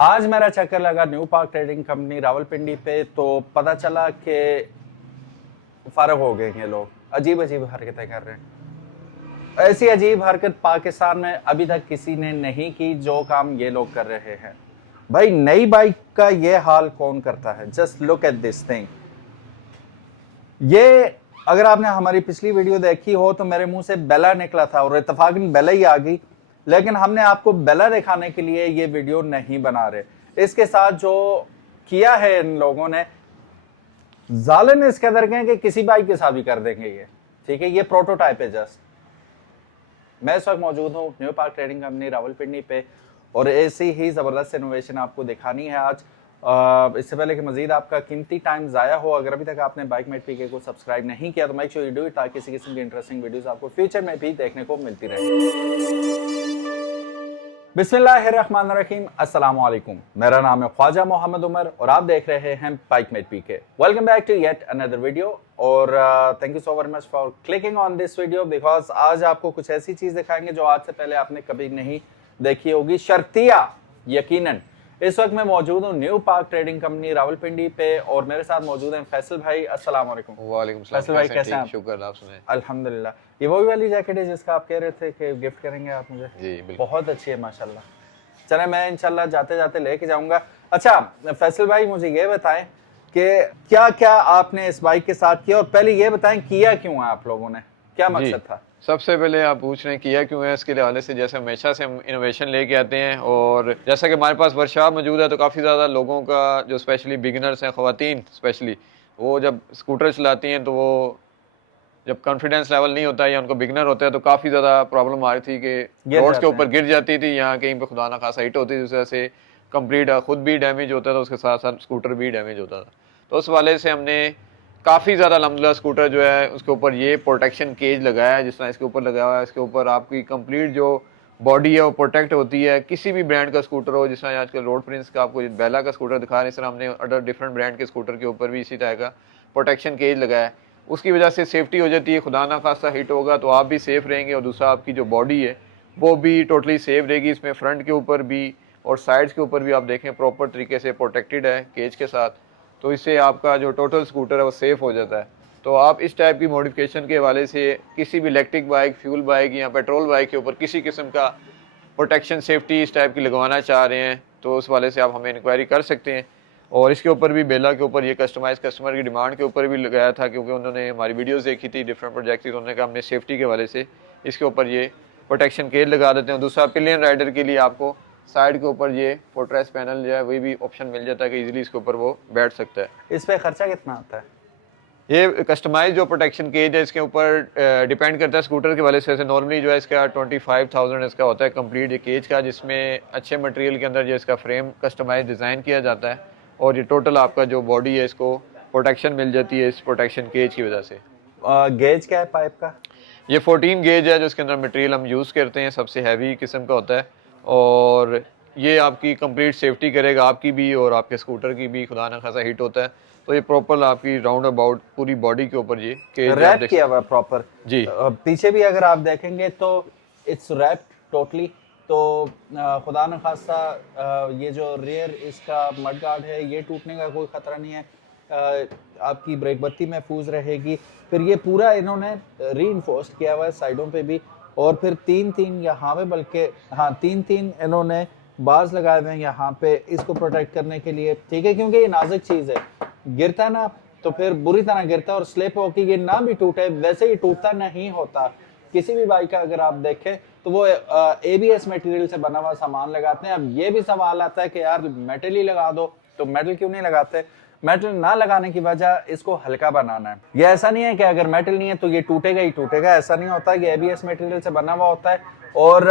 आज मेरा चक्कर लगा new park trading company Rawalpindi पे, तो पता चला कि फारग हो गए ये लोग अजीब अजीब हरकतें कर रहे हैं। ऐसी अजीब हरकत पाकिस्तान में अभी तक किसी ने नहीं की जो काम ये लोग कर रहे हैं। भाई नई बाइक का ये हाल कौन करता है? Just look at this thing. ये अगर आपने हमारी पिछली वीडियो देखी हो तो मेरे मुंह से बेला निकला था और इत्तफाकन बेला ही आ गई, लेकिन हमने आपको बेला दिखाने के लिए ये वीडियो नहीं बना रहे। इसके साथ जो किया है इन लोगों ने, जालिम इस कदर के कि किसी बाइक के साथ भी कर देंगे ये। ठीक है, ये प्रोटोटाइप है जस्ट। मैं इस वक्त मौजूद हूँ new park trading company Rawalpindi पे और ऐसी ही ज़बरदस्त इनोवेशन आपको दिखानी है आज। इससे पहले कि मजीद आपका कीमती टाइम ज़ाया हो, अगर अभी तक आपने बाइक मेट पीके को सब्सक्राइब नहीं किया तो make sure you do it, ताकि किसी किस्म की इंटरेस्टिंग वीडियोस आपको फ्यूचर में भी देखने को मिलती रहे। बिस्मिल्लाहिर्रहमानिर्रहीम, अस्सलाम वालेकुम। मेरा नाम है ख्वाजा मोहम्मद उमर और आप देख रहे हैं bike mate PK. Welcome back to yet another video और thank you so very much for clicking on this video, because आज आपको कुछ ऐसी चीज़ दिखाएंगे जो आज से पहले आपने कभी नहीं देखी होगी। शर्तिया यकीनन। इस वक्त मैं मौजूद हूँ new park trading company Rawalpindi पे और मेरे साथ मौजूद हैं फैसल भाई। अस्सलाम वालेकुम। वालेकुम सलाम। फैसल भाई कैसे हैं? शुक्र, आप सुनाएं। अल्हम्दुलिल्लाह। ये वही वाली जैकेट है जिसका आप कह रहे थे कि गिफ्ट करेंगे आप मुझे? जी बिल्कुल। बहुत अच्छी है माशाल्लाह। चले, मैं इंशाल्लाह जाते जाते लेके जाऊंगा। अच्छा फैसल भाई, मुझे ये बताएं कि क्या क्या आपने इस बाइक के साथ किया, और पहले ये बताएं किया क्यों है आप लोगों ने, क्या मकसद था? सबसे पहले आप पूछ रहे हैं किया क्यों है, इसके हवाले से जैसे हमेशा से हम इनोवेशन लेके आते हैं और जैसा कि हमारे पास वर्कशॉप मौजूद है तो काफ़ी ज़्यादा लोगों का जो स्पेशली बिगिनर्स हैं, ख़वातीन स्पेशली, वो जब स्कूटर चलाती हैं तो वो जब कॉन्फिडेंस लेवल नहीं होता है या उनको बिगनर होता है तो काफ़ी ज़्यादा प्रॉब्लम आ रही थी कि रोड्स के ऊपर गिर जाती थी या कहीं पर खुदा ना खासा हिट होती थी, जिस वजह से कंप्लीट खुद भी डैमेज होता था, उसके साथ साथ स्कूटर भी डैमेज होता था। तो उस वाले से हमने काफ़ी ज़्यादा अलहमदुलिल्लाह स्कूटर जो है उसके ऊपर ये प्रोटेक्शन केज लगाया है, जिस तरह इसके ऊपर लगाया हुआ है। इसके ऊपर आपकी कंप्लीट जो बॉडी है वो प्रोटेक्ट होती है, किसी भी ब्रांड का स्कूटर हो। जिस तरह आजकल रोड प्रिंस का आपको बेला का स्कूटर दिखा रहे हैं, इस तरह हमने अदर डिफरेंट ब्रांड के स्कूटर के ऊपर भी इसी तरह का प्रोटेक्शन केज लगाया है। उसकी वजह से सेफ्टी हो जाती है, खुदा ना खासा हिट होगा तो आप भी सेफ रहेंगे और दूसरा आपकी जो बॉडी है वो भी टोटली सेफ रहेगी। इसमें फ्रंट के ऊपर भी और साइड्स के ऊपर भी आप देखें प्रॉपर तरीके से प्रोटेक्टेड है केज के साथ, तो इससे आपका जो टोटल स्कूटर है वो सेफ हो जाता है। तो आप इस टाइप की मॉडिफिकेशन के हवाले से किसी भी इलेक्ट्रिक बाइक, फ्यूल बाइक या पेट्रोल बाइक के ऊपर किसी किस्म का प्रोटेक्शन सेफ्टी इस टाइप की लगवाना चाह रहे हैं तो उस वाले से आप हमें इंक्वायरी कर सकते हैं। और इसके ऊपर भी बेला के ऊपर ये कस्टमाइज कस्टमर की डिमांड के ऊपर भी लगाया था, क्योंकि उन्होंने हमारी वीडियोस देखी थी डिफरेंट प्रोजेक्ट थी, तो उन्होंने कहा हमने सेफ्टी के हवाले से इसके ऊपर ये प्रोटेक्शन केज लगा देते हैं। दूसरा पिलियन राइडर के लिए आपको साइड के ऊपर ये फोर्ट्रेस पैनल जो है वही भी ऑप्शन मिल जाता है कि इजीली इसके ऊपर वो बैठ सकता है। इस पे खर्चा कितना आता है? ये कस्टमाइज जो प्रोटेक्शन केज है इसके ऊपर डिपेंड करता है स्कूटर के वाले से। नॉर्मली जो है इसका 25,000 इसका होता है कंप्लीट ये केज का, जिसमें अच्छे मटेरियल के अंदर जो इसका फ्रेम कस्टमाइज डिज़ाइन किया जाता है और ये टोटल आपका जो बॉडी है इसको प्रोटेक्शन मिल जाती है इस प्रोटेक्शन केज की वजह से। गेज क्या है पाइप का? ये 14 गेज है जो इसके अंदर मटेरियल हम यूज़ करते हैं, सबसे हैवी किस्म का होता है और ये आपकी कंप्लीट सेफ्टी करेगा, आपकी भी और आपके स्कूटर की भी। खुदा ना खासा हिट होता है तो ये प्रॉपर आपकी राउंड अबाउट पूरी बॉडी के ऊपर ये रैप किया हुआ प्रॉपर जी। पीछे भी अगर आप देखेंगे तो इट्स रैप टोटली। तो खुदा न खासा ये जो रियर इसका मड गार्ड है ये टूटने का कोई ख़तरा नहीं है। आपकी ब्रेक बत्ती महफूज रहेगी। फिर ये पूरा इन्होंने रीइंफोर्स किया हुआ है साइडों पे भी, और फिर तीन यहाँ पे, बल्कि हाँ तीन इन्होंने बाज लगाए हुए हैं यहाँ पे इसको प्रोटेक्ट करने के लिए। ठीक है, क्योंकि ये नाजुक चीज़ है, गिरता ना तो फिर बुरी तरह गिरता है और स्लिप होकर ये ना भी टूटे। वैसे ही टूटता नहीं होता किसी भी बाइक का, अगर आप देखें तो वो ABS मटेरियल से बना हुआ सामान लगाते हैं। अब ये भी सवाल आता है कि यार मेटल ही लगा दो, तो मेटल क्यों नहीं लगाते? मेटल ना लगाने की वजह इसको हल्का बनाना है। ये ऐसा नहीं है कि अगर मेटल नहीं है तो ये टूटेगा ही टूटेगा, ऐसा नहीं होता कि ABS मटेरियल से बना हुआ होता है और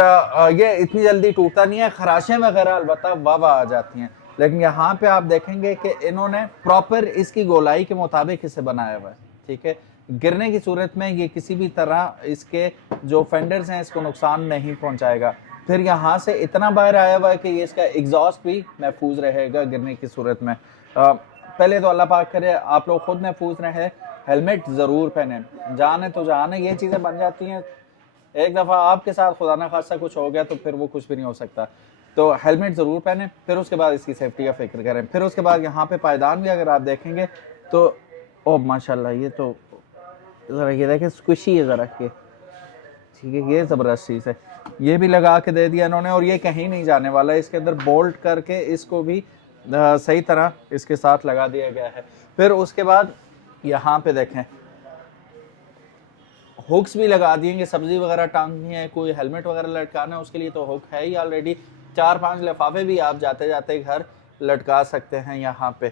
ये इतनी जल्दी टूटता नहीं है। खराशें वगैरह अलबत्ता वाह आ जाती हैं, लेकिन यहाँ पे आप देखेंगे कि इन्होंने प्रॉपर इसकी गोलाई के मुताबिक इसे बनाया हुआ है। ठीक है, गिरने की सूरत में ये किसी भी तरह इसके जो फेंडर्स हैं इसको नुकसान नहीं पहुंचाएगा। फिर यहाँ से इतना बाहर आया हुआ है कि ये इसका एग्जॉस्ट भी महफूज रहेगा गिरने की सूरत में। पहले तो अल्लाह पाक करे आप लोग खुद महफूज रहें, हेलमेट ज़रूर पहने। जान है तो जान है, ये चीज़ें बन जाती हैं। एक दफ़ा आपके साथ खुदा ना खासा कुछ हो गया तो फिर वो कुछ भी नहीं हो सकता। तो हेलमेट ज़रूर पहने, फिर उसके बाद इसकी सेफ्टी का फिक्र करें। फिर उसके बाद यहाँ पे पायदान भी अगर आप देखेंगे तो ओ माशाल्लाह, ये तो ज़रा ये देखें स्क्विशी है ज़रा के, ठीक है, ये ज़बरदस्त चीज़ है। ये भी लगा के दे दिया इन्होंने और ये कहीं नहीं जाने वाला है। इसके अंदर बोल्ट करके इसको भी सही तरह इसके साथ लगा दिया गया है। फिर उसके बाद यहाँ पे देखें हुक्स भी लगा दिएंगे, सब्जी वगैरह टांगनी है, कोई हेलमेट वगैरह लटकाना है उसके लिए तो हुक है ही ऑलरेडी। 4-5 लिफाफे भी आप जाते जाते घर लटका सकते हैं यहाँ पे।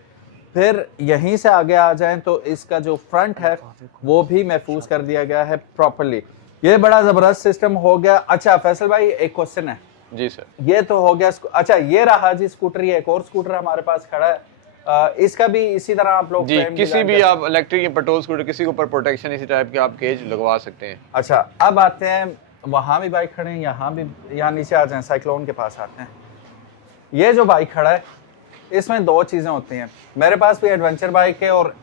फिर यहीं से आगे आ जाएं तो इसका जो फ्रंट है वो भी महफूज कर दिया गया है प्रॉपरली। ये बड़ा ज़बरदस्त सिस्टम हो गया। अच्छा फैसल भाई, एक क्वेश्चन है। जी सर। ये तो हो गया। अच्छा ये रहा जी स्कूटर, ये एक और स्कूटर हमारे पास खड़ा है, इसका भी इसी तरह आप लोग जी, किसी भी आप इलेक्ट्रिक या पेट्रोल स्कूटर किसी के ऊपर प्रोटेक्शन इसी टाइप के आप केज लगवा सकते हैं। अच्छा अब आते हैं, वहाँ भी बाइक खड़े हैं, यहाँ भी, यहाँ नीचे आ जाएं, साइक्लोन के पास आते हैं। ये जो बाइक खड़ा है इसमें दो चीज़ें होती हैं। मेरे पास भी एडवेंचर बाइक है और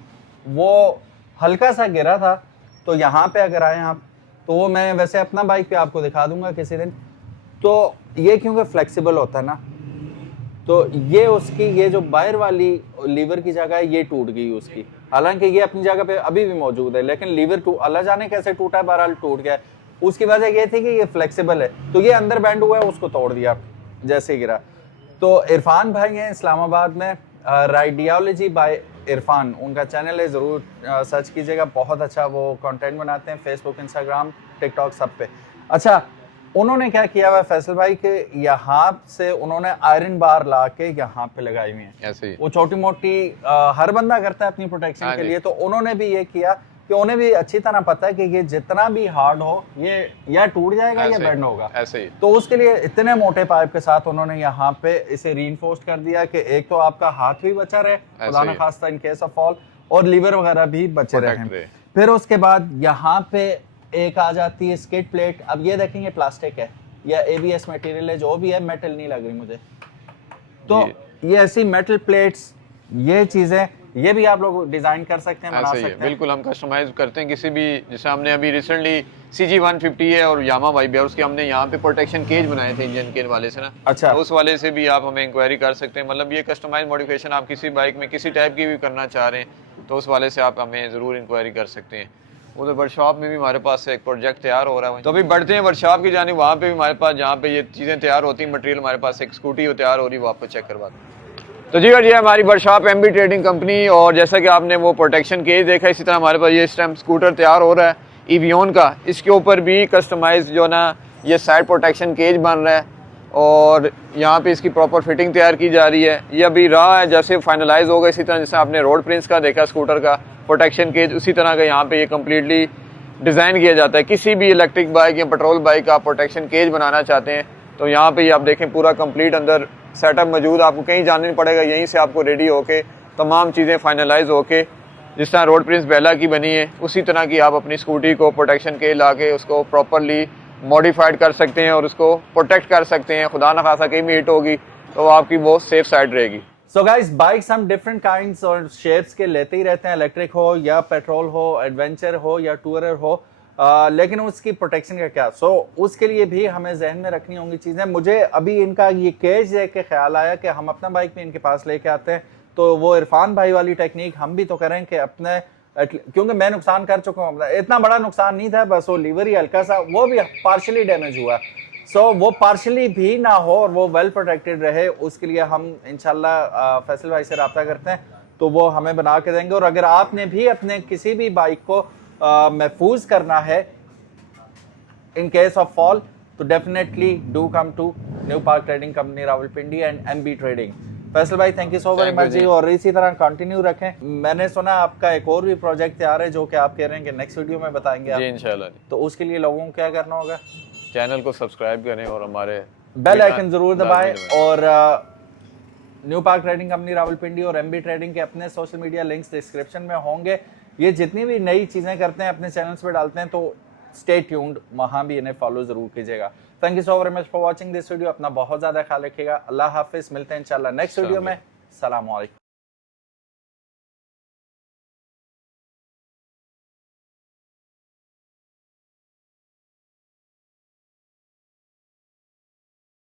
वो हल्का सा गिरा था, तो यहाँ पे अगर आए आप तो वो मैं वैसे अपना बाइक पे आपको दिखा दूंगा किसी दिन। तो ये क्योंकि फ्लेक्सिबल होता है ना, तो ये उसकी ये जो बाहर वाली लीवर की जगह है ये टूट गई उसकी, हालांकि ये अपनी जगह पे अभी भी मौजूद है, लेकिन लीवर अल्लाह जाने कैसे टूटा है, बहरहाल टूट गया। उसकी वजह ये थी कि ये फ्लेक्सिबल है, तो ये अंदर बैंड हुआ है, उसको तोड़ दिया जैसे गिरा। तो इरफान भाई हैं इस्लामाबाद में, राइडियोलॉजी बाय इरफान उनका चैनल है, ज़रूर सर्च कीजिएगा, बहुत अच्छा वो कंटेंट बनाते हैं, फेसबुक, इंस्टाग्राम, टिकटॉक सब पे। अच्छा उन्होंने क्या किया हुआ फैसल भाई के यहाँ से उन्होंने आयरन बार ला के यहाँ पे लगाई हुई है, ऐसे ही वो छोटी मोटी हर बंदा करता है अपनी प्रोटेक्शन के लिए, तो उन्होंने भी ये किया कि उन्हें भी अच्छी तरह पता है कि ये जितना भी हार्ड हो ये या टूट जाएगा या बेंड होगा, ऐसे ही। तो उसके लिए इतने मोटे पाइप के साथ उन्होंने यहाँ पे इसे रीइंफोर्स कर दिया कि एक तो आपका हाथ भी बचा रहे खुदा न खास्ता इन केस ऑफ फॉल, और लीवर वगैरह भी बचे रहे। फिर उसके बाद यहाँ पे एक आ जाती है स्किड प्लेट। अब ये देखेंगे प्लास्टिक है या ABS मटेरियल है, जो भी है, मेटल नहीं लग रही मुझे, तो ये ऐसी मेटल प्लेट्स, ये चीजें, ये भी आप लोग डिजाइन कर सकते हैं, बना सकते हैं। बिल्कुल हम कस्टमाइज करते हैं किसी भी, जैसे हमने अभी रिसेंटली CG150 है और यामा वाई भी है, उसके हमने यहाँ पे प्रोटेक्शन केज बनाए थे इंजन के वाले से ना। अच्छा, तो उस वाले से भी आप हमें इंक्वायरी कर सकते हैं। मतलब ये कस्टमाइज मॉडिफिकेशन आप किसी बाइक में किसी टाइप की भी करना चाह रहे हैं तो उस वाले से आप हमें ज़रूर इंक्वायरी कर सकते हैं। उधर वर्कशॉप में भी हमारे पास एक प्रोजेक्ट तैयार हो रहा है, तो अभी बढ़ते हैं वर्कशॉप की जानी। वहाँ पे भी हमारे पास जहाँ पे ये चीज़ें तैयार होती हैं, मटेरियल हमारे पास एक स्कूटी वो तैयार हो रही है, वो आपको चेक करवाते हैं। तो जी और ये हमारी वर्कशॉप MB ट्रेडिंग कंपनी, और जैसा कि आपने वो प्रोटेक्शन केज देखा, इसी तरह हमारे पास ये इस टाइम स्कूटर तैयार हो रहा है इवियोन का। इसके ऊपर भी कस्टमाइज जो ना ये साइड प्रोटेक्शन केज बन रहा है और यहाँ पे इसकी प्रॉपर फिटिंग तैयार की जा रही है। ये अभी रहा है, जैसे फाइनलाइज होगा, इसी तरह जैसे आपने रोड प्रिंस का देखा स्कूटर का प्रोटेक्शन केज, उसी तरह का यहाँ पे ये कम्प्लीटली डिज़ाइन किया जाता है। किसी भी इलेक्ट्रिक बाइक या पेट्रोल बाइक का आप प्रोटेक्शन केज बनाना चाहते हैं तो यहाँ पे आप देखें पूरा कंप्लीट अंदर सेटअप मौजूद, आपको कहीं जाना नहीं पड़ेगा, यहीं से आपको रेडी होके तमाम चीज़ें फाइनलाइज होके जिस तरह रोड प्रिंस बेला की बनी है उसी तरह की आप अपनी स्कूटी को प्रोटेक्शन केज ला के उसको प्रॉपरली मॉडिफाइड कर सकते हैं और उसको प्रोटेक्ट कर सकते हैं। खुदा न खासा कहीं भी हिट होगी तो आपकी वो सेफ साइड रहेगी। सो गाइस, बाइक्स हम डिफरेंट काइंड्स और शेप्स के लेते ही रहते हैं, इलेक्ट्रिक हो या पेट्रोल हो, एडवेंचर हो या टूरर हो, लेकिन उसकी प्रोटेक्शन का क्या। उसके लिए भी हमें जहन में रखनी होंगी चीज़ें। मुझे अभी इनका ये केज देख के ख्याल आया कि हम अपना बाइक भी इनके पास लेके आते हैं, तो वो इरफान भाई वाली टेक्निक हम भी तो करें कि अपने, क्योंकि मैं नुकसान कर चुका हूँ, इतना बड़ा नुकसान नहीं था, बस वो लीवर ही हल्का सा, वो भी पार्शली डैमेज हुआ, वो पार्शली भी ना हो और वो वेल प्रोटेक्टेड रहे, उसके लिए हम इंशाल्लाह फैसल भाई से रब्ता करते हैं तो वो हमें बना के देंगे। और अगर आपने भी अपने किसी भी बाइक को महफूज करना है इन केस ऑफ फॉल, तो definitely do come to new park trading company Rawalpindi and MB trading. Faisal भाई thank you so very much जी, और इसी तरह कंटिन्यू रखें। मैंने सुना आपका एक और भी प्रोजेक्ट तैयार है जो कि आप कह रहे हैं कि नेक्स्ट वीडियो में बताएंगे आप। जी इंशाल्लाह। तो उसके लिए लोगों को क्या करना होगा? चैनल को सब्सक्राइब करें और हमारे बेल आइकन जरूर दबाएं, और new park trading company Rawalpindi और MB ट्रेडिंग के अपने सोशल मीडिया लिंक्स डिस्क्रिप्शन में होंगे। ये जितनी भी नई चीज़ें करते हैं अपने चैनल्स पे डालते हैं, तो स्टे ट्यून्ड, वहाँ भी इन्हें फॉलो जरूर कीजिएगा। Thank you so very much for watching this video. अपना बहुत ज़्यादा ख्याल रखिएगा। अल्लाह हाफिज़, मिलते हैं इंशाल्लाह नेक्स्ट वीडियो में। सलाम अलैकुम।